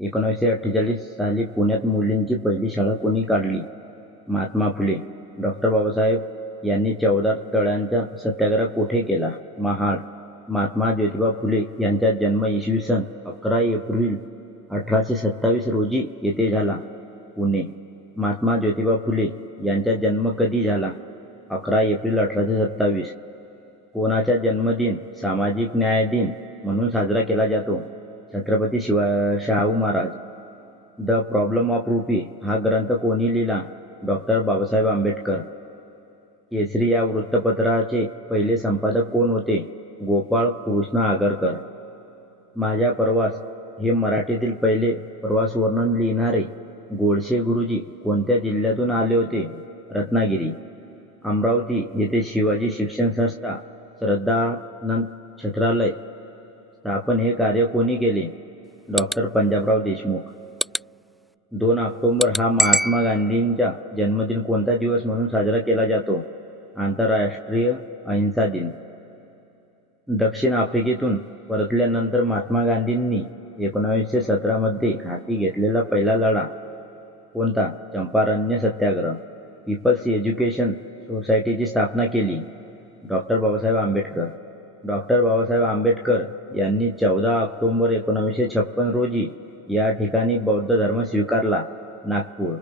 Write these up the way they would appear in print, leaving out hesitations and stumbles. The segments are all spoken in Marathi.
1948 साली पुण्यात मुलींची पहिली शाळा कोणी काढली? महात्मा फुले. डॉक्टर बाबासाहेब यांनी चवदार तळ्यांचा सत्याग्रह कोठे केला? महाड. महात्मा ज्योतिबा फुले यांचा जन्म इसवी सन 11 एप्रिल 1827 रोजी येथे झाला. पुणे. महात्मा ज्योतिबा फुले यांचा जन्म कधी झाला? 11 एप्रिल 1827. कोणाचा जन्मदिन सामाजिक न्याय दिन म्हणून साजरा केला जातो? Chhatrapati Shahu Maharaj. The problem of RuPay हा ग्रंथ कोणी लिहिला? डॉक्टर बाबासाहेब आंबेडकर. केसरी या वृत्तपत्राचे पहिले संपादक कोण होते? गोपाळ कृष्ण आगरकर. माझा प्रवास हे मराठीतील पहिले प्रवासवर्णन लिहिणारे गोडसे गुरुजी कोणत्या जिल्ह्यातून आले होते? रत्नागिरी. अमरावती येथे शिवाजी शिक्षण संस्था श्रद्धानंद छत्रालय स्थापन हे कार्य कोणी केले? डॉक्टर पंजाबराव देशमुख. 2 ऑक्टोबर हा महात्मा गांधींचा जन्मदिन कोणता दिवस म्हणून साजरा केला जातो? आंतरराष्ट्रीय अहिंसा दिन. दक्षिण आफ्रिकेतून परतल्यानंतर महात्मा गांधींनी 1917 मध्ये हाती घेतलेला पहिला लढा कोणता? चंपारण्य सत्याग्रह. पीपल्स एज्युकेशन सोसायटीची स्थापना केली? डॉक्टर बाबासाहेब आंबेडकर. डॉक्टर बाबासाहेब आंबेडकर यांनी 14 ऑक्टोबर 1956 रोजी या ठिकाणी बौद्ध धर्म स्वीकारला. नागपूर.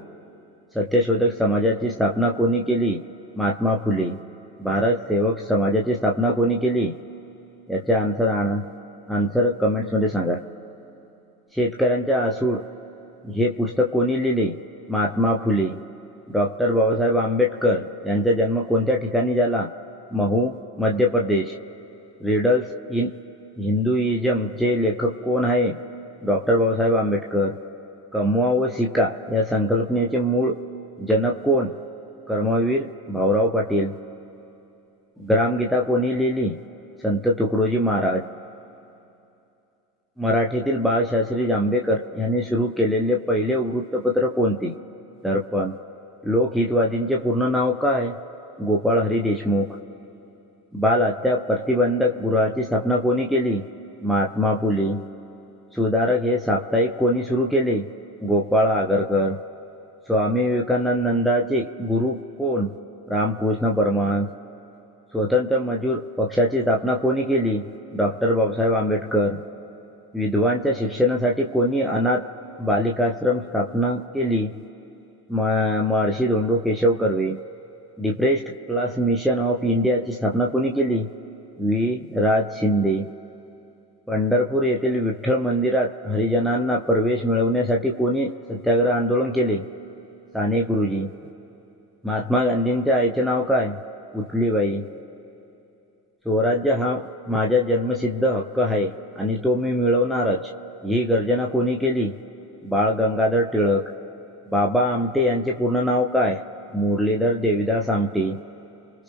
सत्यशोधक समाजाची स्थापना कोणी केली? महात्मा फुले. भारत सेवक समाजाची स्थापना कोणी केली? याचे आन्सर कमेंट्समध्ये सांगा. शेतकऱ्यांचा आसूड हे पुस्तक कोणी लिहिले? महात्मा फुले. डॉक्टर बाबासाहेब आंबेडकर यांचा जन्म कोणत्या ठिकाणी झाला? महू, मध्य प्रदेश. रिडल्स इन हिंदुइझमचे लेखक कोण आहे? डॉक्टर बाबासाहेब आंबेडकर. कमवा व शिका या संकल्पनेचे मूळ जनक कोण? कर्मवीर भाऊराव पाटील. ग्रामगीता कोणी लिहिली? संत तुकडोजी महाराज. मराठीतील बाळशास्त्री जांभेकर यांनी सुरू केलेले पहिले वृत्तपत्र कोणते? दर्पण. लोकहितवादींचे पूर्ण नाव काय? गोपाळ हरी देशमुख. बालहत्या प्रतिबंधक गृहाची स्थापना कोणी केली? महात्मा फुले. सुधारक हे साप्ताहिक कोणी सुरू केले? गोपाळ आगरकर. स्वामी विवेकानंदांचे गुरु कोण? रामकृष्ण परमहंस. स्वतंत्र मजूर पक्षाची स्थापना कोणी केली? डॉक्टर बाबासाहेब आंबेडकर. विधवांच्या शिक्षणासाठी कोणी अनाथ बालिकाश्रम स्थापना केली? Maharshi Dhondo Keshav Karve. Depressed class mission of इंडियाची स्थापना कोणी केली? व्ही. राज शिंदे. पंढरपूर येथील विठ्ठल मंदिरात हरिजनांना प्रवेश मिळवण्यासाठी कोणी सत्याग्रह आंदोलन केले? साने गुरुजी. महात्मा गांधींच्या आईचे नाव काय? पुतलीबाई. स्वराज्य हा माझा जन्मसिद्ध हक्क आहे आणि तो मी मिळवणारच ही गर्जना कोणी केली? बाळ गंगाधर टिळक. बाबा आमटे यांचे पूर्ण नाव काय? मुरलीधर देवीदास आमटे.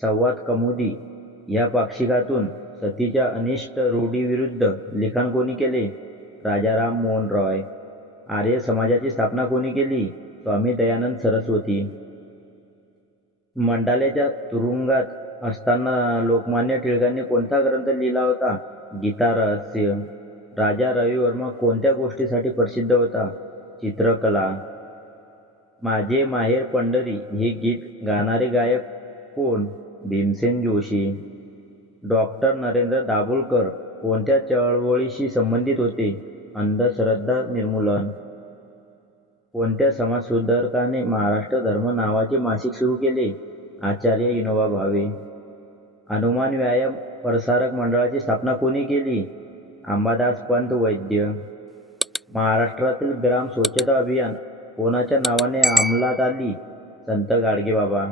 संवाद कौमुदी या पाक्षिकातून सतीच्या अनिष्ट रूढीविरुद्ध लिखाण कोणी केले? राजाराम मोहन रॉय. आर्य समाजाची स्थापना कोणी केली? स्वामी दयानंद सरस्वती. मंडालेच्या तुरुंगात असताना लोकमान्य टिळकांनी कोणता ग्रंथ लिहिला होता? गीता रहस्य. राजा रविवर्मा कोणत्या गोष्टीसाठी प्रसिद्ध होता? चित्रकला. माझे माहेर पंढरी हे गीत गाणारे गायक कोण? भीमसेन जोशी. डॉक्टर नरेंद्र दाभोलकर कोणत्या चळवळीशी संबंधित होते? अंधश्रद्धा निर्मूलन. कोणत्या समाजसुधारकाने महाराष्ट्र धर्म नावाचे मासिक सुरू केले? आचार्य विनोबा भावे. हनुमान व्यायाम प्रसारक मंडळाची स्थापना कोणी केली? अंबादास पंत वैद्य. महाराष्ट्रातील ग्राम स्वच्छता अभियान कोणाच्या नावाने अंमलात आली? संत गाडगेबाबा.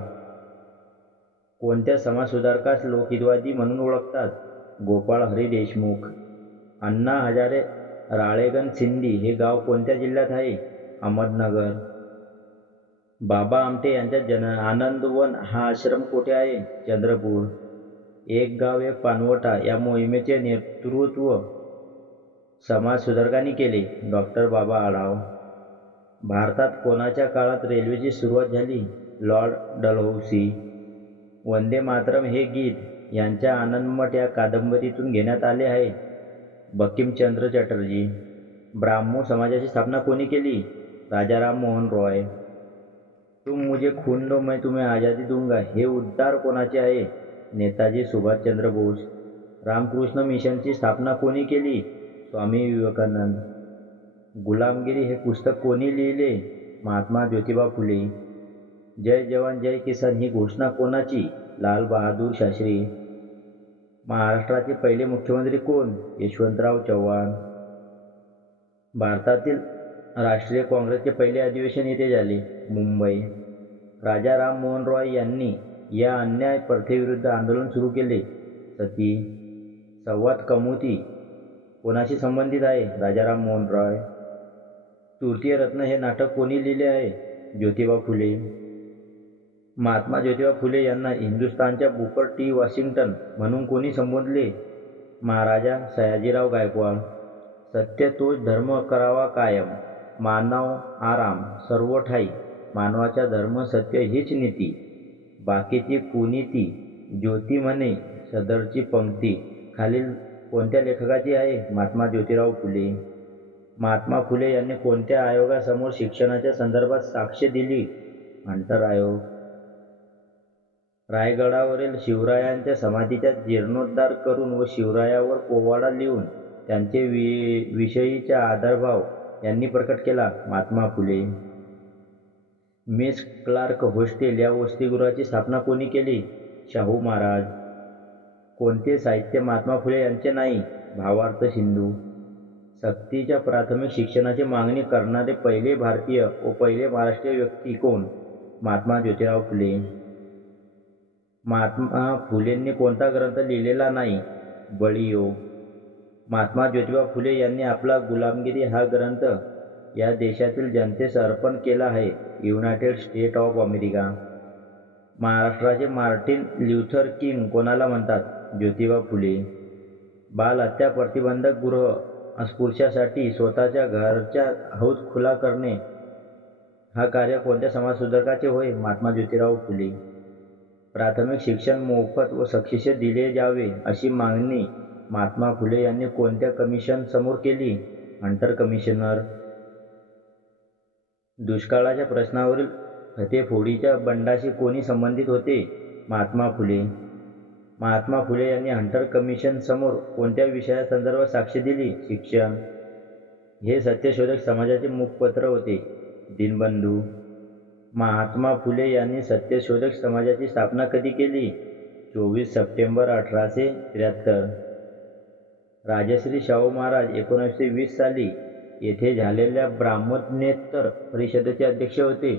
कोणत्या समाजसुधारकास लोकहितवादी म्हणून ओळखतात? गोपाळ हरी देशमुख. अण्णा हजारे राळेगण-सिंधी हे गाव कोणत्या जिल्ह्यात आहे? अहमदनगर. बाबा आमटे यांचा आनंदवन हा आश्रम कोठे आहे? चंद्रपूर. एक गाव एक पाणवठा या मोहिमेचे नेतृत्व समाजसुधारकांनी केले? डॉक्टर बाबा आढाव. भारतात कोणाच्या काळात रेल्वेची सुरुवात झाली? Lord Dalhousie. वंदे मातरम हे गीत यांच्या आनंदमठ या कादंबरीतून घेण्यात आले आहे? बंकिमचंद्र चटर्जी. ब्राह्मो समाजाची स्थापना कोणी केली? राजा राम मोहन रॉय. तुम मुझे खून दो मैं तुम्हें आझादी दूंगा हे उद्गार कोणाचे आहे? नेताजी सुभाषचंद्र बोस. रामकृष्ण मिशनची स्थापना कोणी केली? स्वामी विवेकानंद. गुलामगिरी हे पुस्तक कोणी लिहिले? महात्मा ज्योतिबा फुले. जय जवान जय किसान ही घोषणा कोणाची? लाल बहादूर शास्त्री. महाराष्ट्राचे पहिले मुख्यमंत्री कोण? यशवंतराव चव्हाण. भारतातील राष्ट्रीय काँग्रेसचे पहिले अधिवेशन येथे झाले, मुंबई. राजा राम मोहन रॉय यांनी या अन्याय प्रथेविरुद्ध आंदोलन सुरू केले. सती. संवाद कौमुदी कोणाशी संबंधित आहे? राजाराम मोहन रॉय. तृतीय रत्न हे नाटक कोणी लिहिले आहे? ज्योतिबा फुले. महात्मा ज्योतिबा फुले यांना हिंदुस्थानच्या बुकर टी वॉशिंग्टन म्हणून कोणी संबोधले? महाराजा सयाजीराव गायकवाड. सत्य तोच धर्म करावा कायम, मानव आराम सर्व ठाई, मानवाचा धर्म सत्य हीच नीती, बाकीची कुनीती, ज्योती म्हणे सदरची पंक्ती खालील कोणत्या लेखकाची आहे? महात्मा ज्योतिराव फुले. महात्मा फुले यांनी कोणत्या आयोगासमोर शिक्षणाच्या संदर्भात साक्ष दिली? हंटर आयोग. रायगडावरील शिवरायांच्या समाधीचा जीर्णोद्धार करून व शिवरायावर पोवाडा लिहून त्यांचे विषयीचा आदरभाव यांनी प्रकट केला? Mahatma Phule. Miss clerk hostel या वसतिगृहाची स्थापना कोणी केली? शाहू महाराज. कोणते साहित्य महात्मा फुले यांचे नाही? भावार्थ सिंधू. सक्तीच्या प्राथमिक शिक्षणाची मागणी करणारे पहिले भारतीय व पहिले महाराष्ट्रीय व्यक्ती कोण? महात्मा ज्योतिराव फुले. महात्मा फुलेंनी कोणता ग्रंथ लिहिलेला नाही? बळीयो. महात्मा ज्योतिबा फुले यांनी आपला गुलामगिरी हा ग्रंथ या देशातील जनतेस अर्पण केला आहे. United state of America. महाराष्ट्राचे मार्टिन ल्युथर किंग कोणाला म्हणतात? ज्योतिबा फुले. बाल हत्या प्रतिबंधक गृह अस्पृश्यासाठी स्वतःच्या घरचा हौद खुला करणे हा कार्य कोणत्या समाजसुधारकाचे होय? महात्मा ज्योतिराव फुले. प्राथमिक शिक्षण मोफत व सक्तीचे दिले जावे अशी मागणी महात्मा फुले यांनी कोणत्या कमिशन समोर केली? Hunter commissioner. दुष्काळाच्या प्रश्नावरील फतेफोडीच्या बंडाशी कोणी संबंधित होते? महात्मा फुले. महात्मा फुले यांनी हंटर कमिशन समोर कोणत्या विषयासंदर्भात साक्ष दिली? शिक्षण. हे सत्यशोधक समाजाचे मुखपत्र होते. दीनबंधू. महात्मा फुले यांनी सत्यशोधक समाजाची स्थापना कधी केली? 24 सप्टेंबर 1873. राजश्री शाहू महाराज 1920 साली येथे झालेल्या ब्राह्मणेतर परिषदेचे अध्यक्ष होते.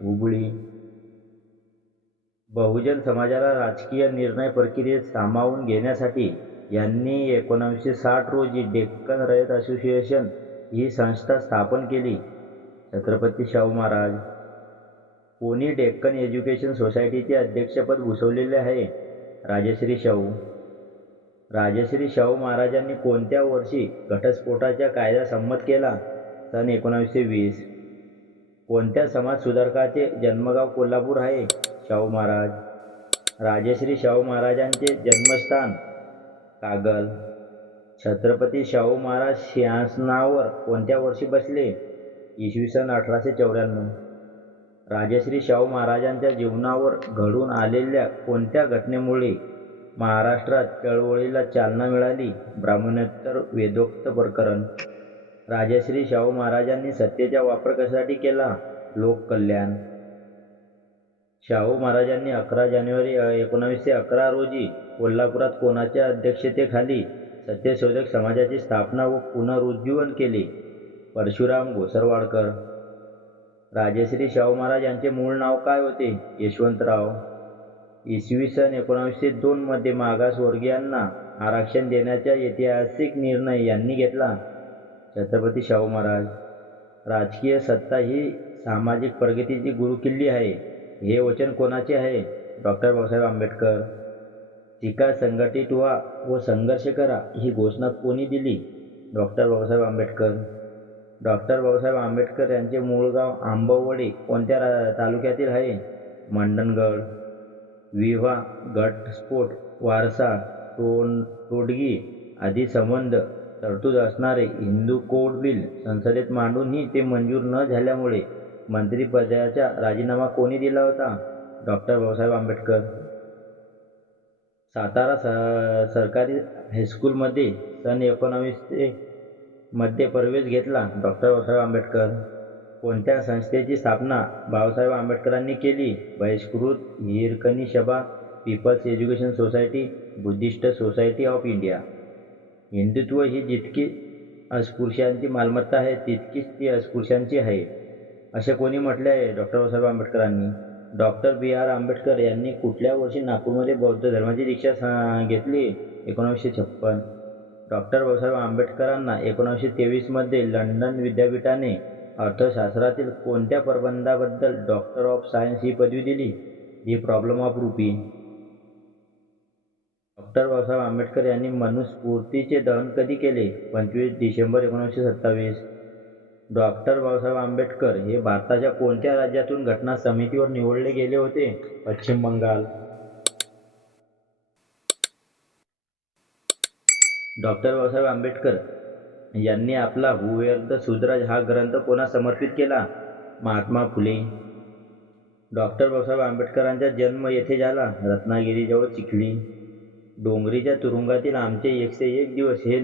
हुबळी. बहुजन समाजाला राजकीय निर्णय प्रक्रियेत सामावून घेण्यासाठी यांनी 1960 रोजी डेक्कन रयत असोसिएशन ही संस्था स्थापन केली. छत्रपती शाहू महाराज. कोणी डेक्कन एज्युकेशन सोसायटीचे अध्यक्षपद भूषवलेले आहे? राजश्री शाहू. राजश्री शाहू महाराजांनी कोणत्या वर्षी घटस्फोटाचा कायदा संमत केला? सन 1920. कोणत्या समाजसुधारकाचे जन्मगाव कोल्हापूर आहे? शाहू महाराज. राजश्री शाहू महाराजांचे जन्मस्थान? कागल. छत्रपती शाहू महाराज सिंहासनावर कोणत्या वर्षी बसले? इसवी सन 1894. राजश्री शाहू महाराजांच्या जीवनावर घडून आलेल्या कोणत्या घटनेमुळे महाराष्ट्रात चळवळीला चालना मिळाली? ब्राह्मणेतर वेदोक्त प्रकरण. राजश्री शाहू महाराजांनी सत्तेचा वापर कशासाठी केला? लोककल्याण. शाहू महाराजांनी 11 जानेवारी 1911 रोजी कोल्हापुरात कोणाच्या अध्यक्षतेखाली सत्यशोधक समाजाची स्थापना व पुनरुज्जीवन केले? परशुराम घोसरवाडकर. राजश्री शाहू महाराज यांचे मूळ नाव काय होते? यशवंतराव. इसवी सन 1902 मध्ये मागासवर्गीयांना आरक्षण देण्याचा ऐतिहासिक निर्णय यांनी घेतला? छत्रपती शाहू महाराज. राजकीय सत्ता ही सामाजिक प्रगतीची गुरुकिल्ली आहे हे वचन कोणाचे आहे? डॉक्टर बाबासाहेब आंबेडकर. शिका, संघटित व्हा व संघर्ष करा ही घोषणा कोणी दिली? डॉक्टर बाबासाहेब आंबेडकर. डॉक्टर बाबासाहेब आंबेडकर यांचे मूळ गाव आंबवडे कोणत्या तालुक्यातील आहे? मंडणगड. विवाह, घटस्फोट, वारसा, तोडगी आदी संबंध तरतूद असणारे हिंदू कोड बिल संसदेत मांडूनही ते मंजूर न झाल्यामुळे मंत्रिपदाचा राजीनामा कोणी दिला होता? डॉक्टर बाबासाहेब आंबेडकर. सातारा सरकारी हायस्कूलमध्ये सन 1900 मध्ये प्रवेश घेतला. डॉक्टर बाबासाहेब आंबेडकर. कोणत्या संस्थेची स्थापना बाबासाहेब आंबेडकरांनी केली? Bahishkrit Hirkani Sabha, people's education society, Buddhist society of India. Hindutva ही जितकी अस्पृश्यांची मालमत्ता आहे तितकीच ती अस्पृश्यांची आहे, असे कोणी म्हटले आहे? डॉक्टर बाबासाहेब आंबेडकरांनी. डॉक्टर बी. आर. आंबेडकर यांनी कुठल्या वर्षी नागपूरमध्ये बौद्ध धर्माची दीक्षा घेतली? 1956. डॉक्टर बाबासाहेब आंबेडकरांना 1923 मध्ये लंडन विद्यापीठाने अर्थशास्त्रातील कोणत्या प्रबंधाबद्दल डॉक्टर ऑफ सायन्स ही पदवी दिली? The problem of rupee. Doctor Babasaheb Ambedkar यांनी मनुस्मृतीचे दहन कधी केले? 25 डिसेंबर 1927. डॉक्टर बाबासाहेब आंबेडकर हे भारताच्या कोणत्या राज्यातून घटना समितीवर निवडले गेले होते? पश्चिम बंगाल. डॉक्टर बाबासाहेब आंबेडकर यांनी आपला हू वेअर द शूद्राज हा ग्रंथ कोणास समर्पित केला? महात्मा फुले. डॉक्टर बाबासाहेब आंबेडकरांचा जन्म येथे झाला. रत्नागिरीजवळ चिखली. डोंगरीच्या तुरुंगातील आमचे 101 दिवस हे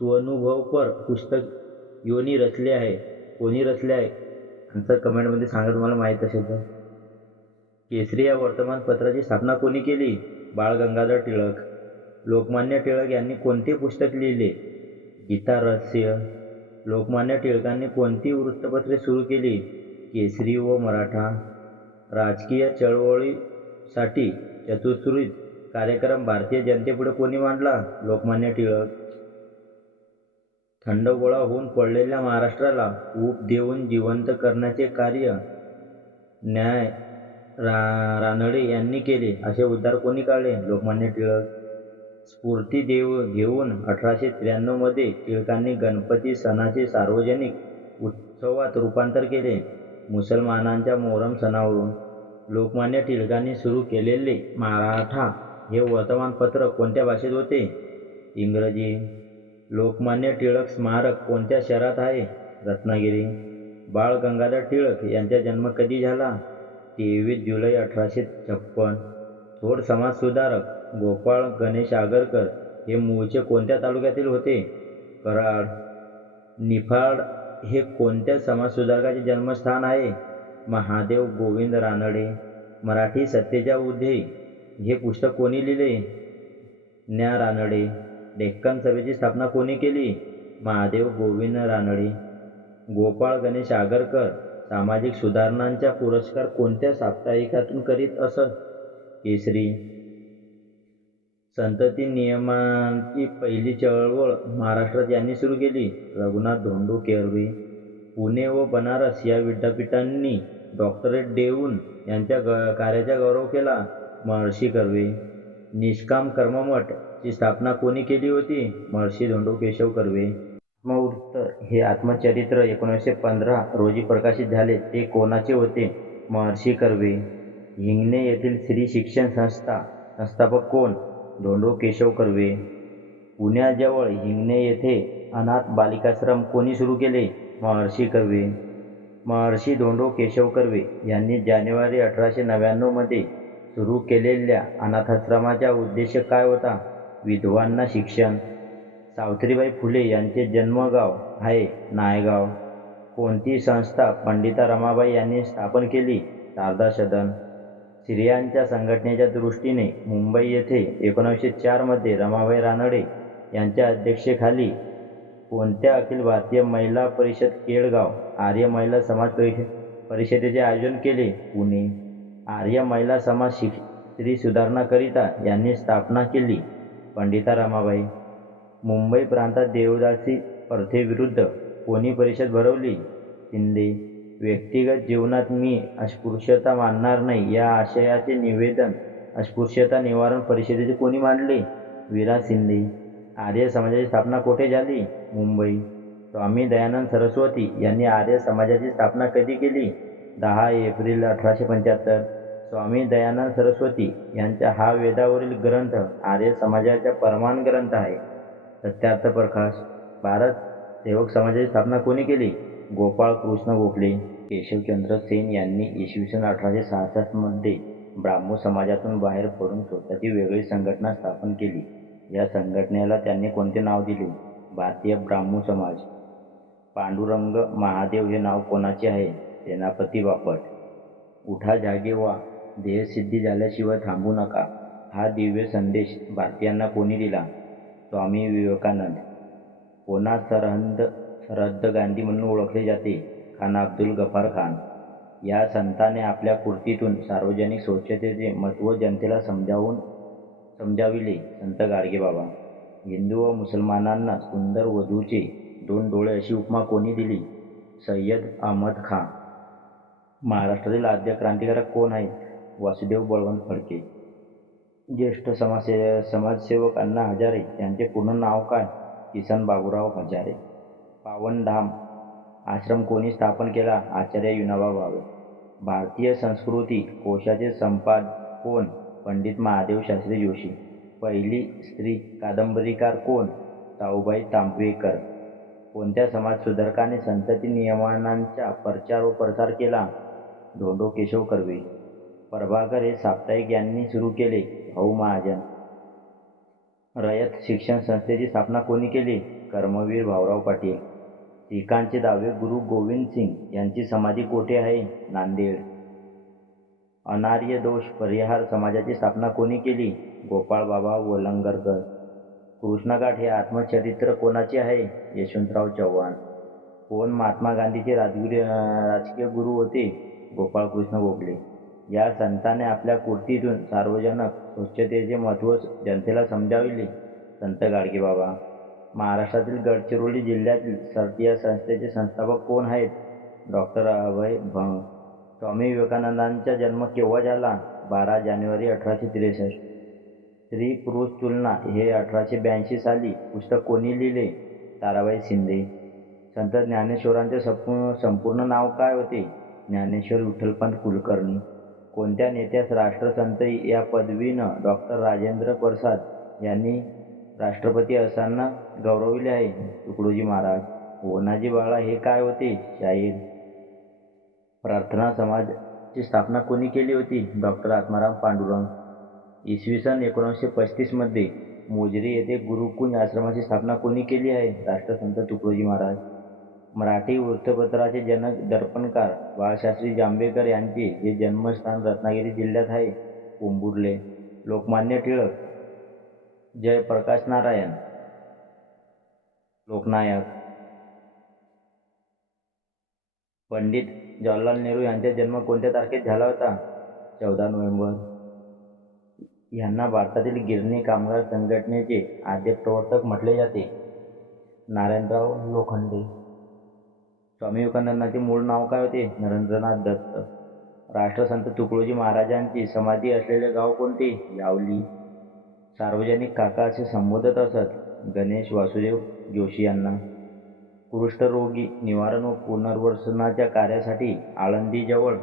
स्वानुभवपर पुस्तक योनी रचले आहे. कोणी रचले आहे? आन्सर कमेंटमध्ये सांगा तुम्हाला माहीत असेल तर. केसरी या वर्तमानपत्राची स्थापना कोणी केली? बाळ गंगाधर टिळक. लोकमान्य टिळक यांनी कोणते पुस्तक लिहिले? गीता रहस्य. लोकमान्य टिळकांनी कोणती वृत्तपत्रे सुरू केली? केसरी व मराठा. राजकीय चळवळीसाठी चतुःश्रुत कार्यक्रम भारतीय जनतेपुढे कोणी मांडला? लोकमान्य टिळक. थंड गोळा होऊन पडलेल्या महाराष्ट्राला ऊब देऊन जिवंत करण्याचे कार्य न्या. रानडे यांनी केले, असे उद्गार कोणी काढले? लोकमान्य टिळक. स्फूर्ती घेऊन 1893 मध्ये टिळकांनी गणपती सणाचे सार्वजनिक उत्सवात रूपांतर केले, मुसलमानांच्या मोहरम सणावरून. लोकमान्य टिळकांनी सुरू केलेले मराठा हे वर्तमानपत्र कोणत्या भाषेत होते? इंग्रजी. लोकमान्य टिळक स्मारक कोणत्या शहरात आहे? रत्नागिरी. बाळ गंगाधर टिळक यांचा जन्म कधी झाला? 23 जुलै 1856. थोर समाजसुधारक गोपाळ गणेश आगरकर हे मूळचे कोणत्या तालुक्यातील होते? कराड. निफाड हे कोणत्या समाजसुधारकाचे जन्मस्थान आहे? महादेव गोविंद रानडे. मराठी सत्तेचा उदय हे पुस्तक कोणी लिहिले? न्या. रानडे. डेक्कन सभेची स्थापना कोणी केली? महादेव गोविंद रानडे. गोपाळ गणेश आगरकर सामाजिक सुधारणांचा पुरस्कार कोणत्या साप्ताहिकातून करीत असत? केसरी. संतती नियमांची पहिली चळवळ महाराष्ट्रात यांनी सुरू केली? रघुनाथ धोंडो केळवे. पुणे व बनारस या विद्यापीठांनी डॉक्टरेट देऊन यांच्या कार्याचा गौरव केला? महर्षी कर्वे. निष्काम कर्ममठ ची स्थापना कोणी केली होती? महर्षी धोंडो केशव कर्वे. आत्मवृत्त हे आत्मचरित्र 1915 रोजी प्रकाशित झाले, ते कोणाचे होते? महर्षी कर्वे. हिंगणे येथील स्त्री शिक्षण संस्था संस्थापक कोण? धोंडो केशव कर्वे. पुण्याजवळ हिंगणे येथे अनाथ बालिकाश्रम कोणी सुरू केले? महर्षी कर्वे. महर्षी धोंडो केशव कर्वे यांनी जानेवारी 1899 मध्ये सुरू केलेल्या अनाथाश्रमाचा उद्देश काय होता? विधवांना शिक्षण. सावित्रीबाई फुले यांचे जन्मगाव आहे नायगाव. कोणती संस्था पंडिता रमाबाई यांनी स्थापन केली? शारदा सदन. स्त्रियांच्या संघटनेच्या दृष्टीने मुंबई येथे 1904 मध्ये रमाबाई रानडे यांच्या अध्यक्षतेखाली कोणत्या अखिल भारतीय महिला परिषद केळगाव आर्य महिला समाज परिषदेचे आयोजन केले? पुणे. आर्य महिला समाज स्त्री सुधारणाकरिता यांनी स्थापना केली? पंडिता रमाबाई. मुंबई प्रांतात देवदासी प्रथेविरुद्ध कोणी परिषद भरवली? शिंदे. व्यक्तिगत जीवनात मी अस्पृश्यता मानणार नाही या आशयाचे निवेदन अस्पृश्यता निवारण परिषदेचे कोणी मांडले? विरा शिंदे. आर्य समाजाची स्थापना कोठे झाली? मुंबई. स्वामी दयानंद सरस्वती यांनी आर्य समाजाची स्थापना कधी केली? 10 एप्रिल 1875. स्वामी दयानंद सरस्वती यांचा हा वेदावरील ग्रंथ आर्य समाजाचा परमान ग्रंथ आहे. सत्यार्थ प्रकाश. भारत सेवक समाजाची स्थापना कोणी केली? गोपाळ कृष्ण गोखले. केशवचंद्र सेन यांनी इसवी सन 1866 मध्ये ब्राह्मो समाजातून बाहेर पडून स्वतःची वेगळी संघटना स्थापन केली. या संघटनेला त्यांनी कोणते नाव दिले? भारतीय ब्राह्मो समाज. पांडुरंग महादेव हे नाव कोणाचे आहे? सेनापती बापट. उठा जागे व्हा, ध्येयसिद्धी झाल्याशिवाय थांबू नका, हा दिव्य संदेश भारतीयांना कोणी दिला? स्वामी विवेकानंद. कोणा सरहद्द गांधी म्हणून ओळखले जाते? खान अब्दुल गफार खान. या संताने आपल्या कृतीतून सार्वजनिक स्वच्छतेचे महत्त्व जनतेला समजाविले. संत गाडगेबाबा. हिंदू व मुसलमानांना सुंदर वधूचे 2 डोळे अशी उपमा कोणी दिली? सय्यद अहमद खान. महाराष्ट्रातील आद्य क्रांतिकारक कोण आहेत? वासुदेव बळवंत फडके. ज्येष्ठ समाजसेवक अण्णा हजारे यांचे पूर्ण नाव काय? किसन बाबूराव हजारे. पावनधाम आश्रम कोणी स्थापन केला? आचार्य विनोबा भावे. भारतीय संस्कृती कोशाचे संपादक कोण? पंडित महादेव शास्त्री जोशी. पहिली स्त्री कादंबरीकार कोण? साऊबाई तांबवेकर. कोणत्या समाजसुधारकाने संतती नियमनांचा प्रचार व प्रसार केला? धोंडो केशव कर्वे. प्रभाकर हे साप्ताहिक यांनी सुरू केले? भाऊ महाजन. रयत शिक्षण संस्थेची स्थापना कोणी केली? कर्मवीर भाऊराव पाटील. शीखांचे 10वे गुरु गोविंद सिंग यांची समाधी कोठे आहे? नांदेड. अनार्य दोष परिहार समाजाची स्थापना कोणी केली? गोपाळबाबा वलंगरकर. कृष्णघाट हे आत्मचरित्र कोणाचे आहे? यशवंतराव चव्हाण. कोण महात्मा गांधीचे राजकीय गुरु होते? गोपाळकृष्ण गोखले. या संताने आपल्या कृतीतून सार्वजनिक स्वच्छतेचे महत्त्व जनतेला समजाविले. संत गाडगेबाबा. महाराष्ट्रातील गडचिरोली जिल्ह्यातील सर्टी या संस्थेचे संस्थापक कोण आहेत? डॉक्टर अभय भंग. स्वामी विवेकानंदांचा जन्म केव्हा झाला? 12 जानेवारी 1863. स्त्री पुरुष तुलना हे 1882 साली पुस्तक कोणी लिहिले? ताराबाई शिंदे. संत ज्ञानेश्वरांचे संपूर्ण नाव काय होते? ज्ञानेश्वर विठ्ठलपंत कुलकर्णी. कोणत्या नेत्यास राष्ट्रसंत या पदवीनं डॉक्टर राजेंद्र प्रसाद यांनी राष्ट्रपती असताना गौरविले आहे? तुकडोजी महाराज. ओनाजी बाळा हे काय होते? शाहीर. प्रार्थना समाजाची स्थापना कोणी केली होती? डॉक्टर आत्माराम पांडुरंग. इसवी सन 1935 मध्ये मोजरी येथे गुरुकुंज आश्रमाची स्थापना कोणी केली आहे? राष्ट्रसंत तुकडोजी महाराज. मराठी वृत्तपत्राचे जनक दर्पणकार बाळशास्त्री जांभेकर यांचे हे जन्मस्थान रत्नागिरी जिल्ह्यात आहे? पोंभुर्ले. लोकमान्य टिळक. जयप्रकाश नारायण. लोकनायक. पंडित जवाहरलाल नेहरू यांचा जन्म कोणत्या तारखेत झाला होता? 14 नोव्हेंबर. यांना भारतातील गिरणी कामगार संघटनेचे आद्य प्रवर्तक म्हटले जाते? नारायणराव लोखंडे. स्वामी विवेकानंदांचे मूळ नाव काय होते? नरेंद्रनाथ दत्त. राष्ट्रसंत तुकडोजी महाराजांची समाधी असलेले गाव कोणते? यावली. सार्वजनिक काका असे संबोधत असत? गणेश वासुदेव जोशी यांना. कुष्ठरोगी निवारण व पुनर्वसनाच्या कार्यासाठी आळंदीजवळ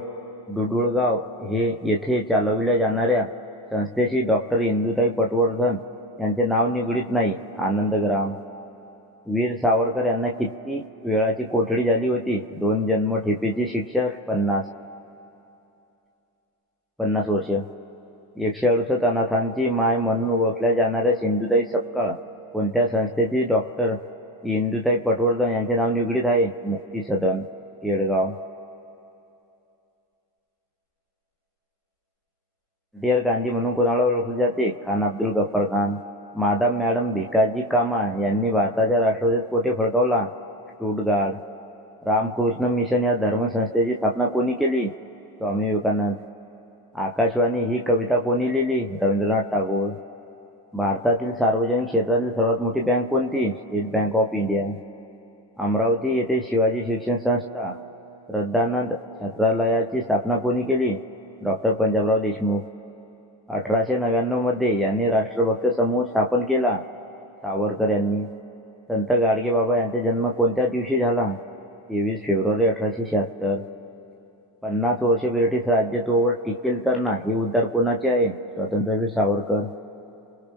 डुडुळगाव येथे चालविल्या जाणाऱ्या संस्थेशी डॉक्टर इंदुताई पटवर्धन यांचे नाव निगडीत नाही? आनंदग्राम. वीर सावरकर यांना किती वेळाची कोठडी झाली होती? 2 जन्मठेपेची शिक्षा 50 वर्ष. 168 अनाथांची माय म्हणून ओळखल्या जाणाऱ्या सिंधुताई सपकाळ कोणत्या संस्थेची डॉक्टर इंदुताई पटवर्धन यांचे नाव निगडीत आहे? मुक्ती सदन, केळगाव. डिअर गांधी म्हणून कोणाला ओळखले जाते? खान अब्दुल गफार खान. मादाम मॅडम भिकाजी कामा यांनी भारताच्या राष्ट्रध्वज कोठे फडकावला? स्टुटगार्ट. रामकृष्ण मिशन या धर्मसंस्थेची स्थापना कोणी केली? स्वामी विवेकानंद. आकाशवाणी ही कविता कोणी लिहिली? रवींद्रनाथ टागोर. भारतातील सार्वजनिक क्षेत्रातील सर्वात मोठी बँक कोणती? State bank of India. Amravati येथे शिवाजी शिक्षण संस्था श्रद्धानंद छात्रालयाची स्थापना कोणी केली? डॉक्टर पंजाबराव देशमुख. 1899 मध्ये यांनी राष्ट्रभक्त समूह स्थापन केला? सावरकर यांनी. संत गाडगेबाबा यांचा जन्म कोणत्या दिवशी झाला? 23 फेब्रुवारी 1876. 50 वर्षे ब्रिटिश राज्य तोवर टिकेल तर ना हे उद्गार कोणाचे आहे? स्वातंत्र्यवीर सावरकर.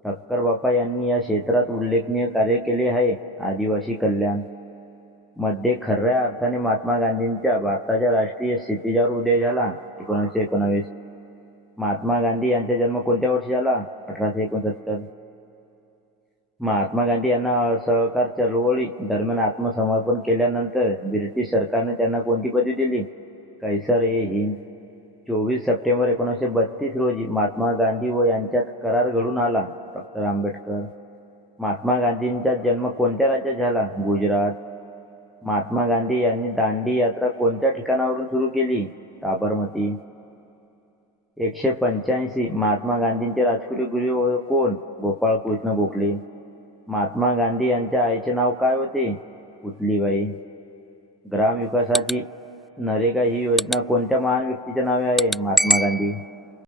ठक्कर बापा यांनी या क्षेत्रात उल्लेखनीय कार्य केले आहे. आदिवासी कल्याण मध्ये खऱ्या अर्थाने महात्मा गांधींच्या भारताच्या राष्ट्रीय क्षितिजावर उदय झाला. 1919. महात्मा गांधी यांचा जन्म कोणत्या वर्षी झाला? 1869. महात्मा गांधी यांना असहकार चळवळी दरम्यान आत्मसमर्पण केल्यानंतर ब्रिटिश सरकारने त्यांना कोणती पदवी दिली? कैसर-ए-हिंद. 24 सप्टेंबर 1932 रोजी महात्मा गांधी व यांच्यात करार घडून आला. डॉ. आंबेडकर. महात्मा गांधींचा जन्म कोणत्या राज्यात झाला? गुजरात. महात्मा गांधी यांनी दांडी यात्रा कोणत्या ठिकाणावरून सुरू केली? साबरमती. 185. महात्मा गांधींचे राजकीय गुरु कोण? गोपाळकृष्ण गोखले. महात्मा गांधी यांच्या आईचे नाव काय होते? पुतलीबाई. ग्रामविकासाची नरेगा ही योजना कोणत्या महान व्यक्तीच्या नावे आहे? महात्मा गांधी.